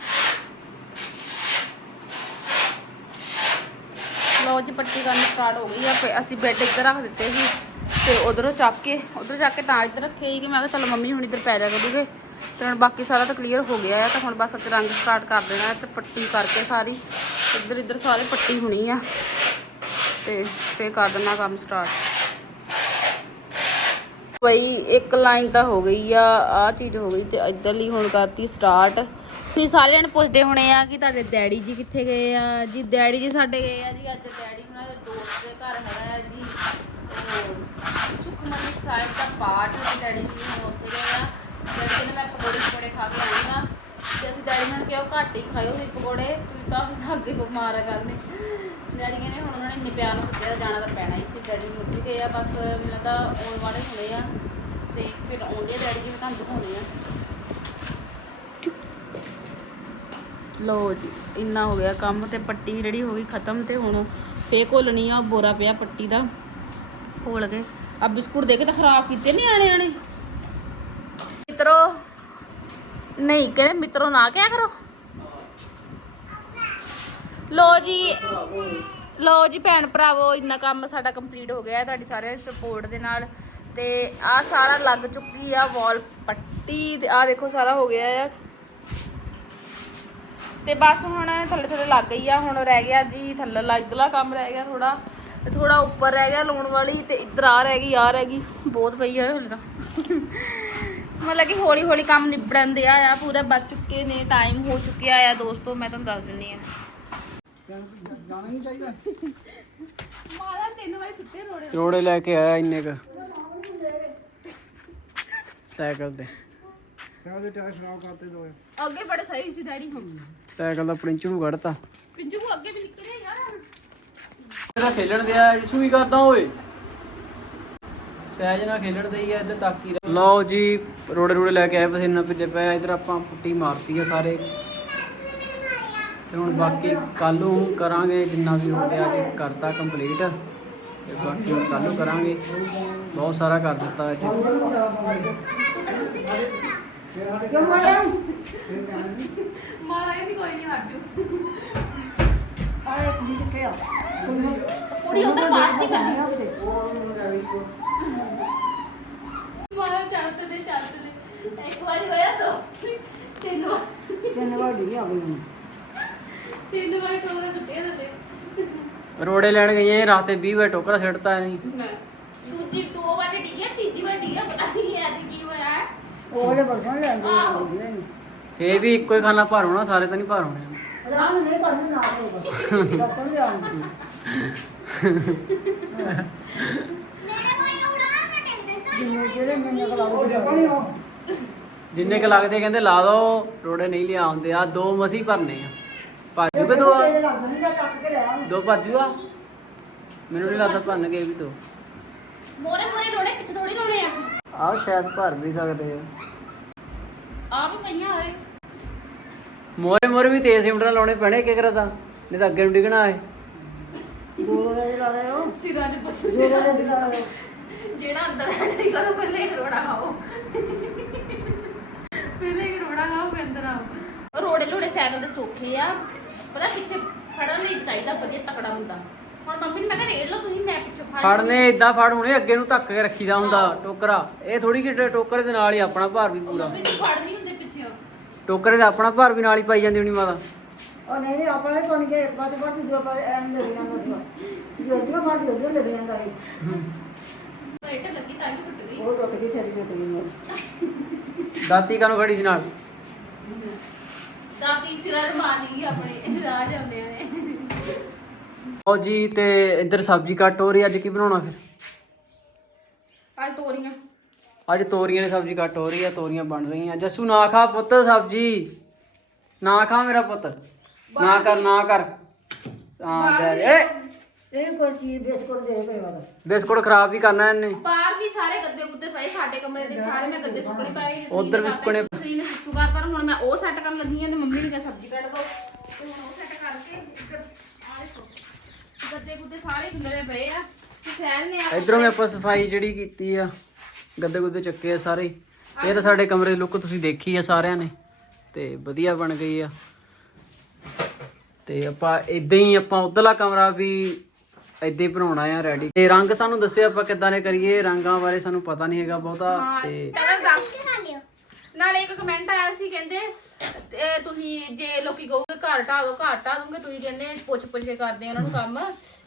ਲੋ ਜੀ, ਪੱਟੀ ਕਰਨੀ ਸਟਾਰਟ ਹੋ ਗਈ ਆ। ਫਿਰ ਅਸੀਂ ਬੈੱਡ ਇੱਧਰ ਰੱਖ ਦਿੱਤੇ ਸੀ। ਤੇ ਉਧਰੋਂ ਚੱਕ ਕੇ, ਉਧਰੋਂ ਚੱਕ ਕੇ ਤਾਂ ਇੱਧਰ ਰੱਖੇ ਸੀ ਕਿ ਮੈਂ ਕਿਹਾ ਚਲੋ ਮੰਮੀ ਹੁਣ ਇੱਧਰ ਪੈ ਜਾ ਕਰੂਗੇ। ਤੇ ਹੁਣ ਬਾਕੀ ਸਾਰਾ ਤਾਂ ਕਲੀਅਰ ਹੋ ਗਿਆ ਆ। ਤਾਂ ਹੁਣ ਬਸ ਅੱਜ ਰੰਗ ਸਟਾਰਟ ਕਰ ਦੇਣਾ ਤੇ ਪੱਟੀ ਕਰਕੇ ਸਾਰੀ। ਇੱਧਰ ਇੱਧਰ ਸਾਰੇ ਪੱਟੀ ਹੋਣੀ ਆ। ਤੇ ਫੇਰ ਕਰ ਦੇਣਾ ਕੰਮ ਸਟਾਰਟ ਬਈ ਇੱਕ ਲਾਈਨ ਤਾਂ ਹੋ ਗਈ ਆ ਆ ਚੀਜ਼ ਹੋ ਗਈ ਤੇ ਇੱਧਰਲੀ ਹੁਣ ਕਰਤੀ ਸਟਾਰਟ ਤੁਸੀਂ ਸਾਰਿਆਂ ਨੂੰ ਪੁੱਛਦੇ ਹੋਣੇ ਆ ਕਿ ਤੁਹਾਡੇ ਡੈਡੀ ਜੀ ਕਿੱਥੇ ਗਏ ਆ? ਜੀ, ਡੈਡੀ ਜੀ ਸਾਡੇ ਗਏ ਆ ਜੀ, ਅੱਜ ਡੈਡੀ ਹੁਣਾਂ ਦੇ ਦੋਸਤ ਦੇ ਘਰ ਹੈਗਾ ਆ ਜੀ। ਸੁਖਮਨੀ ਸਾਹਿਬ ਦਾ ਪਾਠ, ਡੈਡੀ ਜੀ ਉੱਥੇ ਗਏ ਆ। ਡੈਡੀ ਮੈਂ ਪਕੌੜੇ ਪਕੌੜੇ ਖਾ ਕੇ ਆ ਤੇ ਅਸੀਂ ਡੈਡੀ ਨੂੰ ਕਿਹਾ ਘੱਟ ਹੀ ਖਾਇਓ ਵੀ ਪਕੌੜੇ, ਤੁਸੀਂ ਤਾਂ ਅੱਗੇ ਬਿਮਾਰ ਆ ਕਰਦੇ ਡੈਡੀ ਕਹਿੰਦੇ ਹੁਣ ਉਹਨਾਂ ਨੇ ਇੰਨੇ ਪਿਆਰ ਨਾਲ ਸੱਦਿਆ ਜਾਣਾ ਤਾਂ ਪੈਣਾ ਹੀ ਸੀ, ਡੈਡੀ ਨੂੰ ਉੱਥੇ ਗਏ ਆ, ਬਸ ਮੈਨੂੰ ਲੱਗਦਾ ਆਉਣ ਵਾਲੇ ਹੋਣੇ ਆ ਤੇ ਫਿਰ ਆਉਂਦੇ ਡੈਡੀ ਜੀ ਵੀ ਤੁਹਾਨੂੰ ਦਿਖਾਉਣੇ ਆ। ਲੋ ਜੀ, ਇੰਨਾ ਹੋ ਗਿਆ ਕੰਮ ਤੇ ਪੱਟੀ ਜਿਹੜੀ ਹੋ ਗਈ ਖਤਮ ਤੇ ਹੁਣ ਫੇ ਘੋਲਣੀ ਆ, ਉਹ ਬੋਰਾ ਪਿਆ ਪੱਟੀ ਦਾ। ਘੋਲ ਕੇ। ਆ ਬਿਸਕੁਟ ਦੇ ਕੇ ਤਾਂ ਖਰਾਬ ਕੀਤੇ ਨਹੀਂ ਆਣੇ ਆਣੇ ਮਿੱਤਰੋ ਨਹੀਂ, ਕਹਿੰਦੇ ਮਿੱਤਰੋ ਨਾ ਕਿਆ ਕਰੋ। ਲੋ ਜੀ ਲੋ ਜੀ ਭੈਣ ਭਰਾਵੋ, ਇੰਨਾ ਕੰਮ ਸਾਡਾ ਕੰਪਲੀਟ ਹੋ ਗਿਆ, ਤੁਹਾਡੀ ਸਾਰਿਆਂ ਦੀ ਸਪੋਰਟ ਦੇ ਨਾਲ। ਤੇ ਆ ਸਾਰਾ ਲੱਗ ਚੁੱਕੀ ਆ ਵਾਲ ਪੱਟੀ ਤੇ ਆ ਦੇਖੋ ਸਾਰਾ ਹੋ ਗਿਆ ਆ। ਤੇ ਬਸ ਹੁਣ ਥੱਲੇ ਥੱਲੇ ਲੱਗ ਗਈ ਆ, ਹੁਣ ਰਹਿ ਗਿਆ ਜੀ, ਥੱਲੇ ਲੱਗਲਾ ਕੰਮ ਰਹਿ ਗਿਆ ਥੋੜਾ ਥੋੜਾ ਉੱਪਰ ਰਹਿ ਗਿਆ ਲਾਉਣ ਵਾਲੀ, ਤੇ ਇੱਧਰ ਆ ਰਹਿ ਗਈ, ਆ ਰਹਿ ਗਈ। ਬਹੁਤ ਪਈ ਆ ਹਲੇ ਤਾਂ। ਮਤਲਬ ਕਿ ਹੌਲੀ ਹੌਲੀ ਕੰਮ ਨਿਬੜਨ ਦਿਆ ਆ ਪੂਰਾ ਬਚ ਚੁੱਕੇ ਨੇ ਟਾਈਮ ਹੋ ਚੁੱਕਿਆ ਆ ਦੋਸਤੋ ਮੈਂ ਤੁਹਾਨੂੰ ਦੱਸ ਦਿੰਨੀ ਆ। ਜਾਣਾ ਹੀ ਚਾਹੀਦਾ ਮਾਲਾ ਤਿੰਨ ਵਾਰੀ ਸੁੱਤੇ ਰੋੜੇ ਰੋੜੇ ਲੈ ਕੇ ਆਇਆ ਇੰਨੇ ਕ। ਸਾਈਕਲ ਤੇ। ਕਹਿੰਦੇ ਟਾਇਰ ਖਰਾਬ ਕਰਤੇ ਦੋਏ ਅੱਗੇ ਬੜੇ ਸਹੀ ਸੀ ਡੈਡੀ ਹਮ ਸਾਈਕਲ ਦਾ ਪ੍ਰਿੰਚ ਨੂੰ ਕੱਢਤਾ। ਪਿੰਜੂ ਅੱਗੇ ਵੀ ਨਿਕਲੇ ਯਾਰ। ਇਹਦਾ ਖੇਲਣ ਦਿਆ ਇਸ਼ੂ ਹੀ ਕਰਦਾ ਓਏ। ਸਹਿਜ ਨਾਲ ਖੇਲਣ ਦੇ ਹੀ ਆ ਇੱਧਰ ਤਾਕੀ ਦਾ। ਲਓ ਜੀ ਰੋੜੇ ਰੋੜੇ ਲੈ ਕੇ ਆਏ ਪਸੀਨਾ ਭਿੱਜੇ ਪਏ ਇੱਧਰ ਆਪਾਂ ਪੁੱਟੀ ਮਾਰਤੀ ਆ ਸਾਰੇ। ਤੇ ਹੁਣ ਬਾਕੀ ਕੱਲ ਨੂੰ ਕਰਾਂਗੇ ਜਿੰਨਾ ਵੀ ਹੋ ਗਿਆ ਅੱਜ ਕਰਤਾ ਕੰਪਲੀਟ ਤੇ ਬਾਕੀ ਹੁਣ ਕੱਲ ਨੂੰ ਕਰਾਂਗੇ। ਬਹੁਤ ਸਾਰਾ ਕਰ ਦਿੱਤਾ ਅੱਜ। ਮਾਲਾ ਇਹਦੀ ਕੋਈ ਨਹੀਂ ਹੱਜੂ ਆਏ ਕੁੜੀ ਆ ਉਧਰ ਬਾਹਰ ਦੀ ਕਰਦੀ। ਮਾਲਾ ਚੱਲ ਤੇ ਚੱਲ ਤੇ ਇੱਕ ਵਾਰੀ ਹੋਇਆ ਤਾਂ ਤਿੰਨ ਵਾਰ। ਤਿੰਨ ਵਾਰੀ ਆ ਗਈ ਤਿੰਨ ਵਾਰ ਟੋਰੇ ਸੁੱਟੇ ਥੱਲੇ ਰੋੜੇ ਲੈਣ ਗਈਆਂ ਰਾਤ ਤੇ 20 ਵਜੇ ਟੋਕਰਾ ਸਿੱਟਤਾ ਨਹੀਂ ਦੂਜੀ ਦੋ ਵਾਰ ਡਿੱਗਿਆ ਤੀਜੀ ਵਾਰ ਡਿੱਗਿਆ ਪਤਾ ਨਹੀਂ ਯਾਰ ਕੀ ਹੋਇਆ। ਉਹਦੇ ਬਰਸਨ ਲੈਂਦੇ ਆਹੋ। ਇਹ ਵੀ। ਇੱਕੋ ਹੀ ਖਾਣਾ ਭਰ ਹੋਣਾ ਸਾਰੇ ਤਾਂ ਨਹੀਂ ਭਰ ਹੋਣੇ। ਰਾਮ ਨਹੀਂ ਪੜਨ ਨਾ ਹੋਗਾ ਡਾਕਟਰ ਲਿਆਉਂਦੇ ਜਿੰਨੇ ਜਿਹੜੇ ਜਿੰਨੇ ਕ ਲੱਗਦੇ ਕਹਿੰਦੇ ਲਾ ਦੋ ਰੋੜੇ ਨਹੀਂ ਲਿਆ ਆਉਂਦੇ ਆ ਦੋ ਮਸੀ ਭਰਨੇ ਆ। ਭਰ ਜੂਗੇ ਦੋ ਆ? ਨਹੀਂ ਜਾ ਚੱਕ ਕੇ ਲੈ ਆ? ਦੋ ਭਰ ਜੂਗਾ ਮੈਨੂੰ ਨਹੀਂ ਲੱਗਦਾ ਭਰਨ ਗਏ ਵੀ ਦੋ। ਮੋਰੇ ਮੋਰੇ ਲੋੜੇ ਪਿੱਛੇ ਥੋੜੀ ਲੋੜੇ ਆ। ਆਹ ਸ਼ਾਇਦ ਭਰ ਵੀ ਸਕਦੇ ਆ। ਆ ਵੀ ਪਈਆਂ ਹੋਏ। ਮੋਰੇ ਮੋਰੇ ਵੀ ਤੇਜ਼ ਸਿਮਟਾਂ ਲਾਉਣੇ ਪੈਣੇ ਕਿ ਕਰਦਾ ਨਹੀਂ ਤਾਂ ਅੱਗੇ ਨੂੰ ਡਿੱਗਣਾ ਹੈ ਦੋ ਰੋਜ਼ ਲਾ ਰਹੇ ਹੋ ਸਿਰਾਂ ਦੇ ਪੁੱਤ ਦੋ ਰੋਜ਼ ਲਾ ਰਹੇ ਹੋ ਜਿਹੜਾ ਅੰਦਰ ਐਂਟਰੀ ਕਰੋ ਪਹਿਲੇ ਇੱਕ ਰੋੜਾ ਖਾਓ। ਪਹਿਲੇ ਇੱਕ ਰੋੜਾ ਖਾਓ ਫਿਰ ਅੰਦਰ ਆਓ। ਰੋੜੇ ਲੋੜੇ ਸਾਈਕਲ ਦੇ ਸੌਖੇ ਆ। ਪਤਾ ਪਿੱਛੇ ਫੜਨ ਲਈ ਚਾਹੀਦਾ ਵਧੀਆ ਤਕੜਾ ਹੁੰਦਾ ਹੁਣ ਮੰਮੀ ਨੂੰ ਮੈਂ ਕਿਹਾ ਰੇੜ ਲਓ ਤੁਸੀਂ ਮੈਂ ਪਿੱਛੋਂ ਫੜ ਫੜਨੇ ਇਦਾਂ ਫੜ ਹੋਣੇ ਅੱਗੇ ਨੂੰ ਧੱਕ ਕੇ ਰੱਖੀਦਾ ਹੁੰਦਾ ਟੋਕਰਾ। ਇਹ ਥੋੜੀ ਕਿ ਟੋਕਰੇ ਦੇ ਨਾਲ ਹੀ ਆਪਣਾ ਭਾਰ ਵੀ ਪੂਰਾ। ਮੰਮੀ ਨੂੰ ਫੜ ਨਹੀਂ ਹੁੰਦੇ ਪਿੱਛੇ। ਟੋਕਰੇ ਦਾ ਆਪਣਾ ਭਾਰ ਵੀ ਨਾਲ ਹੀ ਪਾਈ ਜਾਂਦੀ ਹੋਣੀ ਮਾਤਾ। ਉਹ ਨਹੀਂ ਨਹੀਂ ਆਪਣਾ ਹੀ ਬਣ ਕੇ ਬਾਅਦ ਬਾਅਦ ਜੋ ਪਾ ਐਮ ਦੇ ਜਾਂਦਾ ਸੀ। ਜੋ ਇਧਰ ਮਾਰ ਦੇ ਉਧਰ ਲੱਗ ਜਾਂਦਾ ਸੀ। ਪਲੇਟ ਲੱਗੀ ਤਾਂ ਹੀ ਟੁੱਟ ਗਈ। ਉਹ ਟੁੱਟ ਗਈ ਸਾਰੀ ਟੁੱਟ ਗਈ ਮੇਰੀ। ਦਾਤੀ ਕਾਨੂੰ ਖੜੀ ਸੀ ਨਾਲ? ਦਾਤੀ ਸਿਰਾਂ ਨੂੰ ਮਾਰ ਲਈ ਆਪਣੇ। ਰਾਜ ਆਉਂਦੇ ਨੇ। ਉਹ ਜੀ ਤੇ ਇੱਧਰ ਸਬਜ਼ੀ ਕੱਟ ਹੋ ਰਹੀ ਅੱਜ ਕੀ ਬਣਾਉਣਾ ਫਿਰ? ਅੱਜ ਤੋਰੀਆਂ। ਅੱਜ ਤੋਰੀਆਂ ਦੀ ਸਬਜ਼ੀ ਕੱਟ ਹੋ ਰਹੀ ਆ ਤੋਰੀਆਂ ਬਣ ਰਹੀਆਂ। ਜੱਸੂ ਨਾ ਖਾ ਪੁੱਤ ਸਬਜ਼ੀ। ਨਾ ਖਾ ਮੇਰਾ ਪੁੱਤ। ਨਾ ਕਰ ਨਾ ਕਰ। ਹਾਂ ਬੈ ਏ ਇਹ ਕੋਈ ਚੀਜ਼ ਬਿਸਕੁਟ ਦੇ ਕੋਈ ਵਾਲਾ ਬਿਸਕੁਟ ਖਰਾਬ ਹੀ ਕਰਨਾ ਇਹਨੇ। ਬਾਹਰ ਵੀ ਸਾਰੇ ਗੱਦੇ ਗੁੱਦੇ ਪਏ ਸਾਡੇ ਕਮਰੇ ਦੇ ਸਾਰੇ ਮੈਂ ਗੱਦੇ ਸੁੱਕਣੇ ਪਏ ਸੀ ਉੱਧਰ ਵੀ ਸੁੱਕਣੇ ਤੁਸੀਂ ਨੇ ਸੁੱਕੂ ਕਰਤਾ ਹੁਣ ਮੈਂ ਉਹ ਸੈੱਟ ਕਰਨ ਲੱਗੀ ਆ ਤੇ ਮੰਮੀ ਨੇ ਕਿਹਾ ਸਬਜ਼ੀ ਕੱਟ ਦੋ। ਤੇ ਹੁਣ ਉਹ ਸੈੱਟ ਕਰਕੇ ਆਹ ਦੇਖੋ ਗੱਦੇ ਗੁੱਦੇ ਸਾਰੇ ਖਿਲਰੇ ਪਏ ਆ। ਤੇ ਸਹਿਲ ਨੇ ਆ ਇਧਰੋਂ ਵੀ ਆਪਾਂ ਸਫ਼ਾਈ ਜਿਹੜੀ ਕੀਤੀ ਆ ਗੱਦੇ ਗੁੱਦੇ ਚੱਕੇ ਆ ਸਾਰੇ। ਇਹ ਤਾਂ ਸਾਡੇ ਕਮਰੇ ਦੀ ਲੁੱਕ ਤੁਸੀਂ ਦੇਖੀ ਆ ਸਾਰਿਆਂ ਨੇ ਤੇ ਵਧੀਆ ਬਣ ਗਈ ਆ। ਤੇ ਆਪਾਂ ਇਦਾਂ ਹੀ ਆਪਾਂ ਉਧਰਲਾ ਕਮਰਾ ਵੀ ਇਦਾਂ ਹੀ ਬਣਾਉਣਾ ਆ ਰੈਡੀ ਤੇ ਰੰਗ ਸਾਨੂੰ ਦੱਸਿਓ ਆਪਾਂ ਕਿੱਦਾਂ ਦੇ ਕਰੀਏ ਰੰਗਾਂ ਬਾਰੇ ਸਾਨੂੰ ਪਤਾ ਨਹੀਂ ਹੈਗਾ ਬਹੁਤਾ ਤੇ ਕਲਰ ਦੱਸ। ਨਾਲੇ ਇੱਕ ਕਮੈਂਟ ਆਇਆ ਸੀ ਕਹਿੰਦੇ ਤੁਸੀਂ ਜੇ ਲੋਕੀ ਕਹੋਗੇ ਘਰ ਢਾ ਦੋ ਘਰ ਢਾ ਦੋਗੇ ਤੁਸੀਂ ਕਹਿੰਦੇ ਪੁੱਛ ਪੁੱਛ ਕੇ ਕਰਦੇ ਉਹਨਾਂ ਨੂੰ ਕੰਮ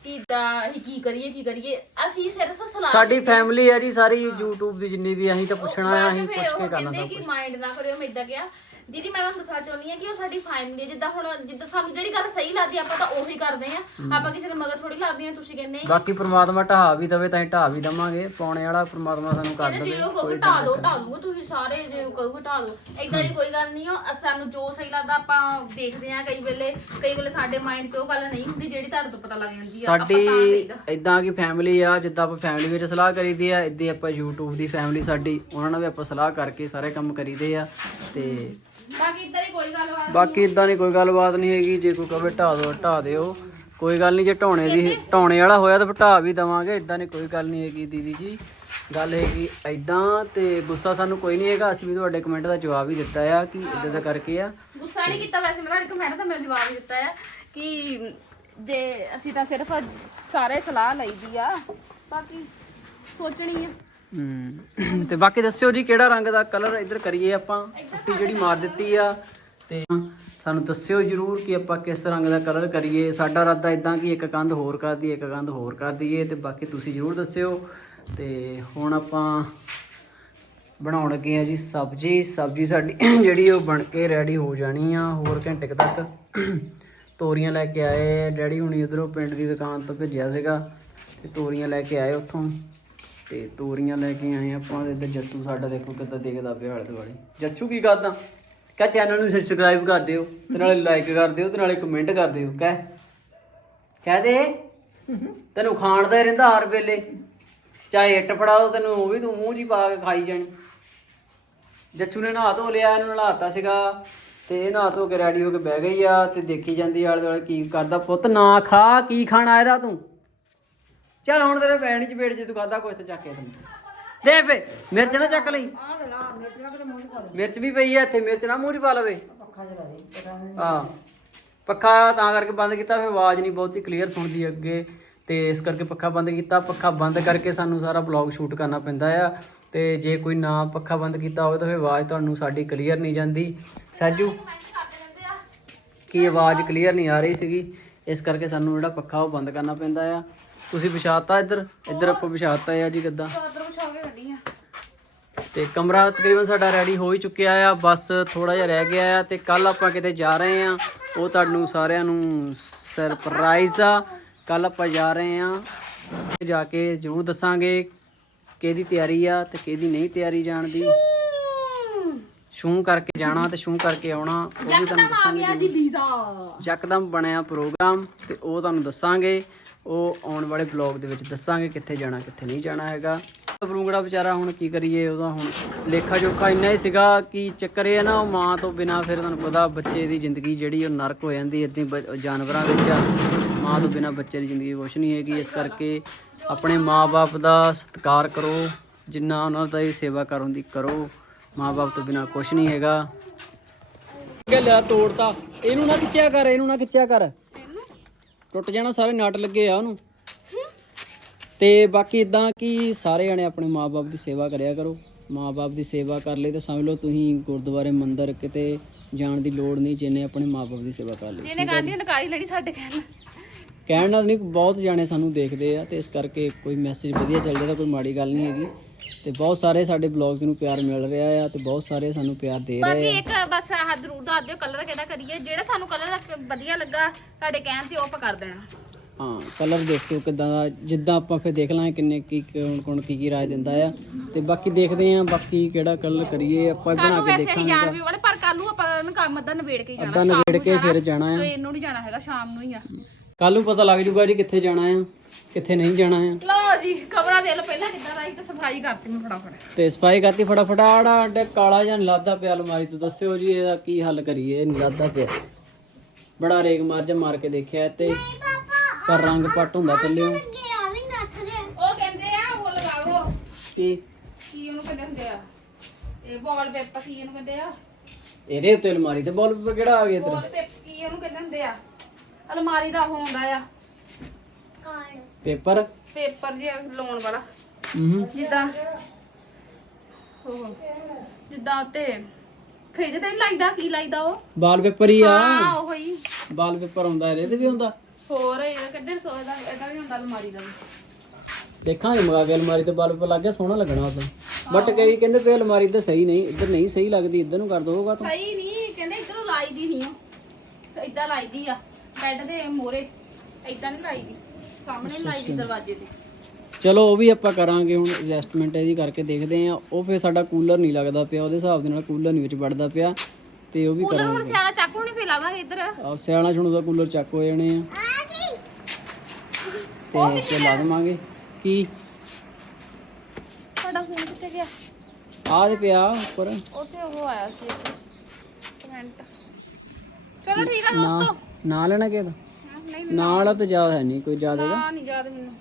ਕਿ ਅਸੀਂ ਕੀ ਕਰੀਏ ਕੀ ਕਰੀਏ। ਅਸੀਂ ਸਿਰਫ ਸਲਾਹ ਸਾਡੀ ਫੈਮਿਲੀ ਆ ਜੀ ਸਾਰੀ YouTube ਦੀ ਜਿੰਨੀ ਵੀ ਅਸੀਂ ਤਾਂ ਪੁੱਛਣਾ ਆ ਅਸੀਂ ਫਿਰ ਪੁੱਛ ਉਹ ਕੇ ਕਰਨਾ ਕਹਿੰਦੇ ਸਭ ਕਿ ਮਾਈਂਡ ਨਾ ਕਰਿਓ ਮੈਂ ਇਦਾਂ ਕਿਹਾ। ਦੀਦੀ ਮੈਂ ਤੁਹਾਨੂੰ ਦੱਸਣਾ ਚਾਹੁੰਦੀ ਹਾਂ ਕਿ ਉਹ ਸਾਡੀ ਫੈਮਿਲੀ ਜਿੱਦਾਂ ਹੁਣ ਜਿੱਦਾਂ ਸਾਨੂੰ ਜਿਹੜੀ ਗੱਲ ਸਹੀ ਲੱਗਦੀ ਆਪਾਂ ਤਾਂ ਉਹੀ ਕਰਦੇ ਆ ਆਪਾਂ ਕਿਸੇ ਦੇ ਮਗਰ ਥੋੜੀ ਲੱਗਦੇ ਆ ਤੁਸੀਂ ਕਹਿੰਦੇ ਬਾਕੀ ਪ੍ਰਮਾਤਮਾ ਢਾਹ ਵੀ ਦਵੇ ਤਾਂ ਢਾਹ ਵੀ ਦਵਾਂਗੇ। ਪਾਉਣੇ ਵਾਲਾ ਪ੍ਰਮਾਤਮਾ ਸਾਨੂੰ ਕਰ ਕਹਿੰਦੇ ਜੇ ਉਹ ਕਹੋਗੇ ਢਾ ਦੋ ਢਾ ਦੂੰਗੇ ਤੁਸੀਂ ਸਾਰੇ ਜੇ ਉਹ ਕਹੋਗੇ ਢਾ ਦੋ। ਇਦਾਂ ਦੀ ਕੋਈ ਗੱਲ ਨਹੀਂ ਆ ਸਾਨੂੰ ਜੋ ਸਹੀ ਲੱਗਦਾ ਆਪਾਂ ਦੇਖਦੇ ਆ ਕਈ ਵੇਲੇ ਕਈ ਵੇਲੇ ਸਾਡੇ ਮਾਈਂਡ 'ਚ ਉਹ ਗੱਲ ਨਹੀਂ ਹੁੰਦੀ ਜਿਹੜੀ ਤੁਹਾਡੇ ਤੋਂ ਪਤਾ ਲੱਗ ਜਾਂਦੀ ਆ। ਸਾਡੀ। ਇਦਾਂ ਕੀ ਫੈਮਿਲੀ ਆ ਜਿੱਦਾਂ ਆਪਾਂ ਫੈਮਿਲੀ ਵਿੱਚ ਸਲਾਹ ਕਰੀਦੀ ਆ ਇਦਾਂ ਆਪਾਂ YouTube ਦੀ ਫੈਮਿਲੀ ਸਾਡੀ ਉਹਨਾਂ ਨਾਲ ਵੀ ਆਪਾਂ ਸਲਾਹ ਕਰਕੇ ਸਾਰੇ ਕੰਮ ਕਰੀਦੇ ਆ ਤੇ ਬਾਕੀ ਇਦਾਂ ਦੀ ਕੋਈ ਗੱਲਬਾਤ ਬਾਕੀ ਇਦਾਂ ਦੀ ਕੋਈ ਗੱਲਬਾਤ ਨਹੀਂ ਹੈਗੀ ਜੇ ਕੋਈ ਕਵੇ ਢਾ ਦੋ ਢਾ ਦਿਓ। ਕੋਈ ਗੱਲ ਨਹੀਂ ਜੇ ਢਾਉਣੇ ਦੀ ਢਾਉਣੇ ਵਾਲਾ ਹੋਇਆ ਤਾਂ ਢਾ ਵੀ ਦਵਾਂਗੇ ਇਦਾਂ ਦੀ ਕੋਈ ਗੱਲ ਨਹੀਂ ਹੈਗੀ ਦੀਦੀ ਜੀ। ਗੱਲ ਹੈਗੀ ਐਦਾਂ ਤੇ ਗੁੱਸਾ ਸਾਨੂੰ ਕੋਈ ਨਹੀਂ ਹੈਗਾ ਅਸੀਂ ਵੀ ਤੁਹਾਡੇ ਕਮੈਂਟ ਦਾ ਜਵਾਬ ਹੀ ਦਿੱਤਾ ਆ ਕਿ ਇਦਾਂ ਦਾ ਕਰਕੇ ਆ। ਗੁੱਸਾ ਨਹੀਂ ਕੀਤਾ ਵੈਸੇ ਮੈਂ ਤੁਹਾਡੇ ਕਮੈਂਟ ਦਾ ਮੈਂ ਜਵਾਬ ਹੀ ਦਿੱਤਾ ਹੈ ਕਿ ਜੇ ਅਸੀਂ ਤਾਂ ਸਿਰਫ ਸਾਰੇ ਸਲਾਹ ਲਈਦੀ ਆ ਬਾਕੀ ਸੋਚਣੀ ਆ। ਹਮ, ਤੇ ਬਾਕੀ ਦੱਸਿਓ ਜੀ ਕਿਹੜਾ ਰੰਗ ਦਾ ਕਲਰ ਇੱਧਰ ਕਰੀਏ ਆਪਾਂ। ਪੁੱਟੀ ਜਿਹੜੀ ਮਾਰ ਦਿੱਤੀ ਆ ਤੇ ਸਾਨੂੰ ਦੱਸਿਓ ਜਰੂਰ ਕਿ ਆਪਾਂ ਕਿਸ ਰੰਗ ਦਾ ਕਲਰ ਕਰੀਏ। ਸਾਡਾ ਇਰਾਦਾ ਇਦਾਂ ਕਿ ਇੱਕ ਕੰਧ ਹੋਰ ਕਰ ਦਈਏ ਇੱਕ ਕੰਧ ਹੋਰ ਕਰ ਦਈਏ ਤੇ ਬਾਕੀ ਤੁਸੀਂ ਜਰੂਰ ਦੱਸਿਓ। ਤੇ ਹੁਣ ਆਪਾਂ ਬਣਾਉਣ ਲੱਗੇ ਆ ਜੀ ਸਬਜੀ। ਸਬਜੀ ਸਾਡੀ ਜਿਹੜੀ ਉਹ ਬਣ ਕੇ ਰੈਡੀ ਹੋ ਜਾਣੀ ਆ। ਹੋਰ ਘੰਟੇ ਤੱਕ ਤੋਰੀਆਂ ਲੈ ਕੇ ਆਏ ਡੈਡੀ ਹੁਣੀ ਉਧਰੋਂ ਪਿੰਡ ਦੀ ਦੁਕਾਨ ਤੋਂ ਭੇਜਿਆ ਸੀਗਾ ਤੇ ਤੋਰੀਆਂ ਲੈ ਕੇ ਆਏ ਉੱਥੋਂ। ਤੇ ਤੋਰੀਆਂ ਲੈ ਕੇ ਆਏ ਆਪਾਂ ਤੇ ਇੱਧਰ ਜੱਸੂ ਸਾਡਾ ਦੇਖੋ ਕਿੱਦਾਂ ਦੇਖਦਾ ਪਿਆ ਹਾਲੇ ਦੁਆਲੇ। ਜੱਸੂ ਕੀ ਕਰਦਾ? ਕਹ ਚੈਨਲ ਨੂੰ ਸਬਸਕ੍ਰਾਈਬ ਕਰ ਦਿਓ, ਤੇ ਨਾਲੇ ਲਾਈਕ ਕਰ ਦਿਓ, ਤੇ ਨਾਲੇ ਕਮੈਂਟ ਕਰ ਦਿਓ, ਕਹਿ। ਕਹਿ ਦੇ? ਤੈਨੂੰ ਖਾਣ ਦਾ ਹੀ ਰਹਿੰਦਾ ਹਰ ਵੇਲੇ। ਚਾਹੇ ਇੱਟ ਫੜਾ ਦੋ ਤੈਨੂੰ ਉਹ ਵੀ ਤੂੰ ਮੂੰਹ 'ਚ ਪਾ ਕੇ ਖਾਈ ਜਾਣੀ। ਜੱਚੂ ਨੇ ਨਹਾ ਧੋ ਲਿਆ, ਇਹਨੂੰ ਨਹਾਤਾ ਸੀਗਾ, ਤੇ ਇਹ ਨਹਾ ਧੋ ਕੇ ਰੈਡੀ ਹੋ ਕੇ ਬਹਿ ਗਈ ਆ, ਤੇ ਦੇਖੀ ਜਾਂਦੀ ਆਲੇ ਦੁਆਲੇ ਕੀ ਕਰਦਾ। ਪੁੱਤ ਨਾ ਖਾ, ਕੀ ਖਾਣਾ ਇਹਦਾ ਤੂੰ? ਚੱਲ ਹੁਣ ਤੇਰੇ ਪੈਣ ਚ ਪੇਟ ਜੇ ਤੂੰ ਖਾਦਾ ਕੁਛ ਤੇ ਚੱਕ ਕੇ ਤੈਨੂੰ ਦੇ ਫੇ ਮਿਰਚ ਨਾ ਚੱਕ ਲਈ। ਆਹ ਲੈ ਲਾ ਮਿਰਚ ਨਾ ਕਿਤੇ ਮੂੰਹ ਚ ਪਾ ਦੇ। ਮਿਰਚ ਵੀ ਪਈ ਆ ਇੱਥੇ ਮਿਰਚ ਨਾ ਮੂੰਹ 'ਚ ਪਾ ਲਵੇ। ਪੱਖਾ ਜਲਾ ਦੇ ਪਤਾ ਨਹੀਂ। ਹਾਂ। ਪੱਖਾ ਤਾਂ ਕਰਕੇ ਬੰਦ ਕੀਤਾ ਫਿਰ ਆਵਾਜ਼ ਨਹੀਂ ਬਹੁਤੀ ਕਲੀਅਰ ਸੁਣਦੀ ਅੱਗੇ। ਤੇ ਇਸ ਕਰਕੇ ਪੱਖਾ ਬੰਦ ਕੀਤਾ। ਪੱਖਾ ਬੰਦ ਕਰਕੇ ਸਾਨੂੰ ਸਾਰਾ ਵਲੌਗ ਸ਼ੂਟ ਕਰਨਾ ਪੈਂਦਾ ਆ। ਤੇ ਜੇ ਕੋਈ ਨਾ ਪੱਖਾ ਬੰਦ ਕੀਤਾ ਹੋਵੇ ਤਾਂ ਫਿਰ ਆਵਾਜ਼ ਤੁਹਾਨੂੰ ਸਾਡੀ ਕਲੀਅਰ ਨਹੀਂ ਜਾਂਦੀ। ਸਾਜੂ ਕੀ ਆਵਾਜ਼ ਕਲੀਅਰ ਨਹੀਂ ਆ ਰਹੀ ਸੀਗੀ? ਇਸ ਕਰਕੇ ਸਾਨੂੰ ਜਿਹੜਾ ਪੱਖਾ ਉਹ ਬੰਦ ਕਰਨਾ ਪੈਂਦਾ ਆ। ਤੁਸੀਂ ਵਿਛਾਤਾ ਇੱਧਰ? ਇੱਧਰ ਆਪਾਂ ਵਿਛਾਤਾ ਆ ਜੀ ਕਿੱਦਾਂ? ਚਾਦਰ ਵਿਛਾ ਕੇ ਕੱਢੀ ਆ। ਤੇ ਕਮਰਾ ਤਕਰੀਬਨ ਸਾਡਾ ਰੈਡੀ ਹੋ ਹੀ ਚੁੱਕਿਆ ਆ ਬਸ ਥੋੜਾ ਜਿਹਾ ਰਹਿ ਗਿਆ ਆ ਤੇ ਕੱਲ ਆਪਾਂ ਕਿਤੇ ਜਾ ਰਹੇ ਆ। ਉਹ ਤੁਹਾਨੂੰ ਸਾਰਿਆਂ ਨੂੰ ਸਰਪ੍ਰਾਈਜ਼ ਆ। ਕੱਲ ਆਪਾਂ ਜਾ ਰਹੇ ਆ। ਜਾ ਕੇ ਜ਼ਰੂਰ ਦੱਸਾਂਗੇ ਕਿਹਦੀ ਤਿਆਰੀ ਆ ਤੇ ਕਿਹਦੀ ਨਹੀਂ ਤਿਆਰੀ ਜਾਣ ਦੀ। ਸ਼ੂ ਕਰਕੇ ਜਾਣਾ ਤੇ ਸ਼ੂ ਕਰਕੇ ਆਉਣਾ ਉਹ ਵੀ ਤੁਹਾਨੂੰ ਦੱਸਾਂਗੇ ਯਕਦਮ ਬਣਿਆ ਪ੍ਰੋਗਰਾਮ ਤੇ ਉਹ ਤੁਹਾਨੂੰ ਦੱਸਾਂਗੇ। ਉਹ ਆਉਣ ਵਾਲੇ ਬਲੌਗ ਦੇ ਵਿੱਚ ਦੱਸਾਂਗੇ ਕਿੱਥੇ ਜਾਣਾ, ਕਿੱਥੇ ਨਹੀਂ ਜਾਣਾ ਹੈਗਾ। ਬਰੂੰਗੜਾ ਵਿਚਾਰਾ ਹੁਣ ਕੀ ਕਰੀਏ, ਉਹਦਾ ਹੁਣ ਲੇਖਾ ਜੋਖਾ ਇੰਨਾ ਹੀ ਸੀਗਾ ਕਿ ਚੱਕਰ ਇਹ ਹੈ ਨਾ, ਉਹ ਮਾਂ ਤੋਂ ਬਿਨਾ ਫਿਰ ਤੁਹਾਨੂੰ ਪਤਾ ਬੱਚੇ ਦੀ ਜ਼ਿੰਦਗੀ ਜਿਹੜੀ ਉਹ ਨਰਕ ਹੋ ਜਾਂਦੀ ਇਦਾਂ ਜਾਨਵਰਾਂ ਵਿੱਚ ਮਾਂ ਤੋਂ ਬਿਨਾ ਬੱਚੇ ਦੀ ਜ਼ਿੰਦਗੀ ਕੁਛ ਨਹੀਂ ਹੈਗੀ, ਇਸ ਕਰਕੇ ਆਪਣੇ ਮਾਪੇ ਦਾ ਸਤਿਕਾਰ ਕਰੋ, ਜਿੰਨਾ ਉਹਨਾਂ ਦਾ ਹੀ ਸੇਵਾ ਕਰਨ ਦੀ ਕਰੋ ਮਾਪੇ ਤੋਂ ਬਿਨਾ ਕੁਛ ਨਹੀਂ ਹੈਗਾ। ਲਿਆ ਤੋੜਤਾ, ਇਹਨੂੰ ਨਾ ਖਿੱਚਿਆ ਕਰ, ਇਹਨੂੰ ਨਾ ਖਿੱਚਿਆ ਕਰ। ਟੁੱਟ ਜਾਣਾ, ਸਾਰੇ ਨਟ ਲੱਗੇ ਆ ਉਹਨੂੰ। ਤੇ ਬਾਕੀ ਇਦਾਂ ਕਿ ਸਾਰੇ ਜਣੇ ਆਪਣੇ ਮਾਪੇ ਦੀ ਸੇਵਾ ਕਰਿਆ ਕਰੋ। ਮਾਪੇ ਦੀ ਸੇਵਾ ਕਰ ਲਈ ਤਾਂ ਸਮਝ ਲਓ ਤੁਸੀਂ ਗੁਰਦੁਆਰੇ, ਮੰਦਿਰ ਕਿਤੇ ਜਾਣ ਦੀ ਲੋੜ ਨਹੀਂ, ਜਿੰਨੇ ਆਪਣੇ ਮਾਪੇ ਦੀ ਸੇਵਾ ਕਰ ਲਈ। ਜਿਹਨੇ ਗਾਂਧੀ ਨਕਾਰੀ ਲੈਣੀ ਸਾਡੇ ਕਹਿਣ ਕਹਿਣ ਨਾਲ ਨਹੀਂ ਬਹੁਤ ਜਾਣੇ ਸਾਨੂੰ ਦੇਖਦੇ ਆ ਤੇ ਇਸ ਕਰਕੇ ਕੋਈ ਮੈਸੇਜ ਵਧੀਆ ਚੱਲ ਜਾਂਦਾ ਕੋਈ ਮਾੜੀ ਗੱਲ ਨਹੀਂ ਹੈਗੀ। ਤੇ ਬਹੁਤ ਸਾਰੇ ਸਾਡੇ ਬਲੌਗਸ ਨੂੰ ਪਿਆਰ ਮਿਲ ਰਿਹਾ ਆ ਤੇ ਬਹੁਤ ਸਾਰੇ ਸਾਨੂੰ ਪਿਆਰ ਦੇ ਰਹੇ ਬਾਕੀ ਆ ਇੱਕ ਬਸ ਆਹ ਜ਼ਰੂਰ ਦੱਸ ਦਿਓ ਕਲਰ ਕਿਹੜਾ ਕਰੀਏ। ਜਿਹੜਾ ਸਾਨੂੰ ਕਲਰ ਵਧੀਆ ਲੱਗਾ ਤੁਹਾਡੇ ਕਹਿਣ ਤੇ ਉਹ ਆਪਾਂ ਕਰ ਦੇਣਾ। ਹਾਂ ਕਲਰ ਦੇਖਿਓ ਕਿਦਾਂ ਦਾ ਜਿੱਦਾਂ ਆਪਾਂ ਫਿਰ ਦੇਖ ਲਾਂਗੇ ਕਿੰਨੇ ਕੀ ਕੌਣ ਕੌਣ ਕੀ ਕੀ ਰਾਏ ਦਿੰਦਾ ਆ। ਤੇ ਬਾਕੀ ਦੇਖਦੇ ਆਂ ਬਾਕੀ ਕਿਹੜਾ ਕਲਰ ਕਰੀਏ ਆਪਾਂ ਕੱਲ ਬਣਾ ਨੂੰ ਕੇ ਵੈਸੇ ਅਸੀਂ ਦੇਖਾਂਗੇ ਜਾਣ ਵੀ ਵਾਲੇ ਪਰ ਕੱਲ ਨੂੰ ਆਪਾਂ ਇਹਨੂੰ ਕੰਮ ਅੱਧਾ ਨਵੇੜ ਕੇ ਹੀ ਜਾਣਾ ਅੱਧਾ ਨਵੇੜ ਕੇ ਫਿਰ ਜਾਣਾ ਆ। ਸਵੇਰ ਨੂੰ ਨਹੀਂ ਜਾਣਾ ਹੈਗਾ ਸ਼ਾਮ ਨੂੰ ਹੀ ਆ। ਕੱਲ ਨੂੰ ਪਤਾ ਲੱਗ ਜੂਗਾ ਜੀ ਕਿੱਥੇ ਜਾਣਾ ਆ ਕਿੱਥੇ ਨਹੀਂ ਜਾਣਾ ਆ। ਲਓ ਜੀ ਕਮਰਾ ਦੇ ਲਓ ਪਹਿਲਾਂ ਕਿੱਦਾਂ ਦਾ ਸੀ ਤੇ ਸਫ਼ਾਈ ਕਰਤੀ ਮੈਂ ਫਟਾਫਟ। ਤੇ ਸਫ਼ਾਈ ਕਰਤੀ ਫਟਾਫਟ ਆੜਾ ਅੱਡੇ ਕਾਲਾ ਜਾਂ ਲਾਦਾ ਪਿਆ ਅਲਮਾਰੀ ਤੋਂ ਦੱਸਿਓ ਜੀ ਇਹਦਾ ਕੀ ਹੱਲ ਕਰੀਏ ਇਹ ਲਾਦਾ ਪਿਆ। ਬੜਾ ਰੇਗ ਮਾਰ ਜਾ ਮਾਰ ਕੇ ਦੇਖਿਆ ਤੇ ਪਰ ਰੰਗ ਪੱਟ ਹੁੰਦਾ ਥੱਲੇ। ਉਹ ਕਹਿੰਦੇ ਆ ਉਹ ਲਗਾਵੋ ਕੀ? ਕੀ ਉਹਨੂੰ ਕਹਿੰਦੇ ਹੁੰਦੇ ਆ? ਇਹ ਵਾਲ ਪੇਪਰ ਕੀ ਇਹਨੂੰ ਕਹਿੰਦੇ ਆ? ਇਹਦੇ ਉੱਤੇ ਅਲਮਾਰੀ ਤੇ ਬਾਲ ਪੇਪਰ ਕਿਹੜਾ ਆ ਗਿਆ ਤੇਰਾ? ਵਾਲ ਪੇਪਰ ਕੀ ਉਹਨੂੰ ਕਹਿੰਦੇ ਹੁੰਦੇ ਆ? ਅਲਮਾਰੀ ਦਾ ਉਹ ਹੁੰਦਾ ਆ। ਪੇਪਰ? ਪੇਪਰ ਜਿਹਾ ਲਾਉਣ ਵਾਲਾ। ਹੂੰ। ਜਿੱਦਾਂ ਉਹ ਜਿੱਦਾਂ ਉੱਤੇ ਫ੍ਰਿਜ ਤੇ ਨਹੀਂ ਲਾਈਦਾ ਕੀ ਲਾਈਦਾ ਉਹ? ਬਾਲ ਪੇਪਰ ਹੀ ਆ। ਹਾਂ ਉਹ। ਹੀ ਬਾਲ ਪੇਪਰ ਆਉਂਦਾ ਇਹਦੇ ਤੇ ਵੀ ਹੁੰਦਾ ਹੋਰ ਇਹ ਕਹਿੰਦੇ ਰਸੋਈ ਦਾ ਇਹਦਾ ਵੀ ਹੁੰਦਾ ਅਲਮਾਰੀ ਦਾ ਵੀ। ਦੇਖਾਂਗੇ ਮਗਾ ਕੇ ਅਲਮਾਰੀ ਤੇ ਬਾਲ ਪੇਪਰ ਲੱਗ ਗਿਆ ਸੋਹਣਾ ਲੱਗਣਾ ਉਦੋਂ ਬਟ ਕਈ ਕਹਿੰਦੇ ਪਏ ਅਲਮਾਰੀ ਤਾਂ ਸਹੀ ਨਹੀਂ ਇੱਧਰ ਨਹੀਂ ਸਹੀ ਲੱਗਦੀ ਇੱਧਰ ਨੂੰ ਕਰ ਦੋਗਾ ਤੂੰ ਸਹੀ ਨਹੀਂ ਕਹਿੰਦੇ ਇਧਰੋਂ ਲਾਈਦੀ ਨਹੀਂ ਉਹ। ਇਦਾਂ ਲਾਈਦੀ ਆ। ਬੈੱਡ ਦੇ ਮੋਰੇ ਇਦਾਂ ਨਹੀਂ ਲਾਈਦੀ ਸਾਹਮਣੇ ਲਾਈਦੀ ਦਰਵਾਜ਼ੇ ਤੇ। ਚਲੋ ਉਹ ਵੀ ਆਪਾਂ ਕਰਾਂਗੇ ਹੁਣ ਐਡਜਸਟਮੈਂਟ ਇਹਦੀ ਕਰਕੇ ਦੇਖਦੇ ਆ ਉਹ ਫਿਰ ਸਾਡਾ ਕੂਲਰ ਨਹੀਂ ਲੱਗਦਾ ਪਿਆ ਉਹਦੇ ਹਿਸਾਬ ਦੇ ਨਾਲ ਕੂਲਰ ਨਹੀਂ ਵਿੱਚ ਵੜਦਾ ਪਿਆ ਤੇ ਉਹ ਵੀ ਕੂਲਰ ਹੁਣ ਕਰਾਂਗੇ। ਸਿਆਲਾ ਚੱਕ ਹੁਣ ਫੇ ਲਾਵਾਂਗੇ ਇੱਧਰ। ਆ ਸਿਆਣਾ ਛੁਣੂ ਦਾ ਕੂਲਰ ਚੱਕ ਹੋ ਜਾਣੇ ਆ। ਤੇ ਫਿਰ ਲਾ ਦੇਵਾਂਗੇ ਕੀ? ਤੁਹਾਡਾ ਫੋਨ ਕਿੱਥੇ ਗਿਆ? ਆ ਪਿਆ ਉੱਪਰ। ਉੱਥੇ ਉਹ ਆਇਆ ਸੀ ਕਮੈਂਟ ਚਲੋ ਠੀਕ ਆ ਦੋਸਤੋ। ਨਾ ਲੈਣਾ ਕਿਹਦਾ ਹਾਂ, ਨਹੀਂ ਨਾਲ ਤਾਂ ਜ਼ਿਆਦਾ ਹੈ ਨਹੀਂ ਕੋਈ ਜ਼ਿਆਦਾ ਦਾ ਨਾ ਨਹੀਂ ਯਾਦ ਮੈਨੂੰ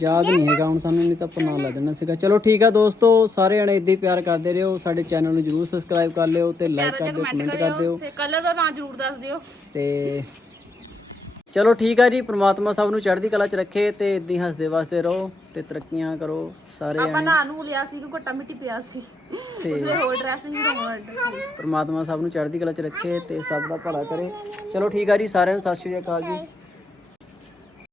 ਯਾਦ ਨਹੀਂ ਹੈਗਾ ਹੁਣ ਸਾਨੂੰ ਨਹੀਂ ਤਾਂ ਆਪਾਂ ਨਾਂ ਲਾ ਦੇਣਾ ਸੀਗਾ। ਚਲੋ ਠੀਕ ਆ ਦੋਸਤੋ ਸਾਰੇ ਜਣੇ ਇਦਾਂ ਹੀ ਪਿਆਰ ਕਰਦੇ ਰਹੋ। ਸਾਡੇ ਚੈਨਲ ਨੂੰ ਜਰੂਰ ਸਬਸਕ੍ਰਾਈਬ ਕਰ ਲਿਓ ਤੇ ਲਾਈਕ ਕਰ ਦਿਓ ਕਮੈਂਟ ਕਰ ਦਿਓ। ਤੇ ਕਲਰ ਦਾ ਨਾਂ ਜ਼ਰੂਰ ਦੱਸ ਦਿਓ। ਤੇ ਚਲੋ ਠੀਕ ਆ ਜੀ ਪ੍ਰਮਾਤਮਾ ਸਭ ਨੂੰ ਚੜ੍ਹਦੀ ਕਲਾ ਚ ਰੱਖੇ ਤੇ ਇਦਾਂ ਹੀ ਹੱਸਦੇ ਵਸਦੇ ਰਹੋ ਤੇ ਤਰੱਕੀਆਂ ਕਰੋ ਸਾਰੇ ਆਪਾਂ ਜਣੇ। ਨਾਂ ਨੂੰ ਲਿਆ ਸੀ ਕਿ ਘੱਟਾ ਮਿੱਟੀ ਪਿਆ ਸੀ। ਤੇ ਉਸਲੇ ਹੋਰ ਡਰੈਸਿੰਗ ਹੋਣ ਪ੍ਰਮਾਤਮਾ ਸਭ ਨੂੰ ਚੜ੍ਹਦੀ ਕਲਾ ਚ ਰੱਖੇ ਤੇ ਸਭ ਦਾ ਭਲਾ ਕਰੇ। ਚਲੋ ਠੀਕ ਆ ਜੀ ਸਾਰਿਆਂ ਨੂੰ ਸਤਿ ਸ਼੍ਰੀ ਅਕਾਲ ਜੀ।